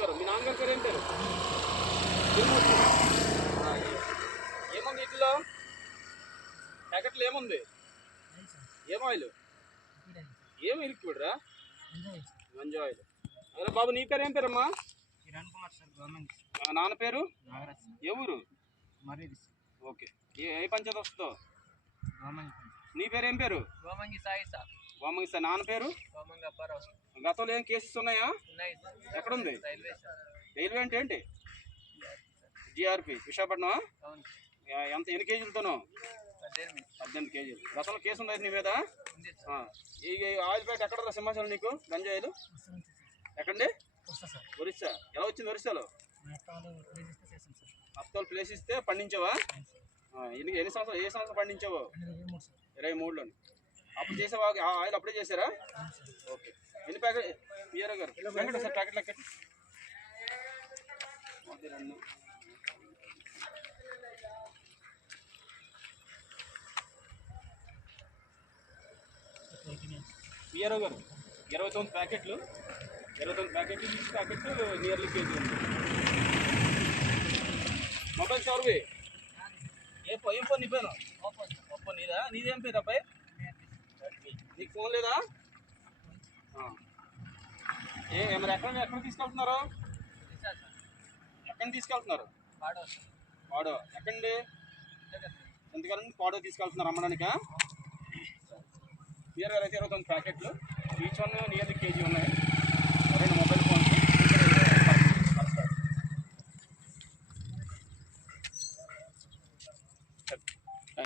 గారు మీ నాన్నగారి పేరు ఏం పేరు? ఏముంది ఇట్లా? ప్యాకెట్లు ఏముంది? ఏం ఆయిల్? ఏమి ఇరుక్కుబడరా మంచి ఆయిల్. అదే బాబు నీ పేరు ఏం పేరమ్మా? కిరణ్ కుమార్ సార్ గవర్నమెంట్ నాన్న పేరు? నాగరాజ్ ఏ ఊరు? మర్రి ఓకే. ఏ ఏ పంచాయతీ వస్తుందో? గవర్నమెంట్ నీ పేరు ఏం పేరు? గోమంగి సాయి సార్ నాన్న పేరు? గతంలో ఏం కేసెస్ ఉన్నాయా? ఎక్కడుంది? రైల్వే అంటే ఏంటి? జిఆర్పి. విశాఖపట్నం ఎంత ఎన్ని కేజీలతోనో? పద్దెనిమిది. కేజీలు. గతంలో కేసు ఉంది నీ మీద? ఈ ఆయిల్ ప్యాకెట్ ఎక్కడ సింహాచలం నీకు? గంజా ఆయిల్? ఎక్కడండి? ఒరిస్సా. ఎలా వచ్చింది ఒరిస్సాలో? అత్తలు ప్లేస్ ఇస్తే పండించావా? ఎన్ని ఎన్ని సంవత్సరాలు ఏ సంవత్సరం పండించావో? ఇరవై మూడులో అప్పుడు చేసావా ఆ ఆయిల్ అప్పుడే చేశారా? ఓకే. ఎన్ని ప్యాకెట్? పిఆర్ గారు. ప్యాకెట్ సార్ ప్యాకెట్ లెక్క రెండు. పిఆర్ గారు ఇరవై తొమ్మిది ప్యాకెట్లు ఇరవై తొమ్మిది ప్యాకెట్లు ఈచ్ ప్యాకెట్ నియర్లీ కేజీ ఉంది మొబైల్ సర్వే ఏ? ఫోన్ నీ ఫోన్ నీదా నీదేం పేరు అబ్బాయి? నీకు ఫోన్ లేదా? ఏ మరి ఎక్కడ ఎక్కడ తీసుకెళ్తున్నారు? ఎక్కడ తీసుకెళ్తున్నారు? పాడో ఎక్కండి ఎందుకంటే పాడో తీసుకెళ్తున్నారు అమ్మడానికా? మీరు అయితే ఇరవై తొమ్మిది ప్యాకెట్లు. ఈచ్ వన్ నియర్లీ కేజీ ఉన్నాయి.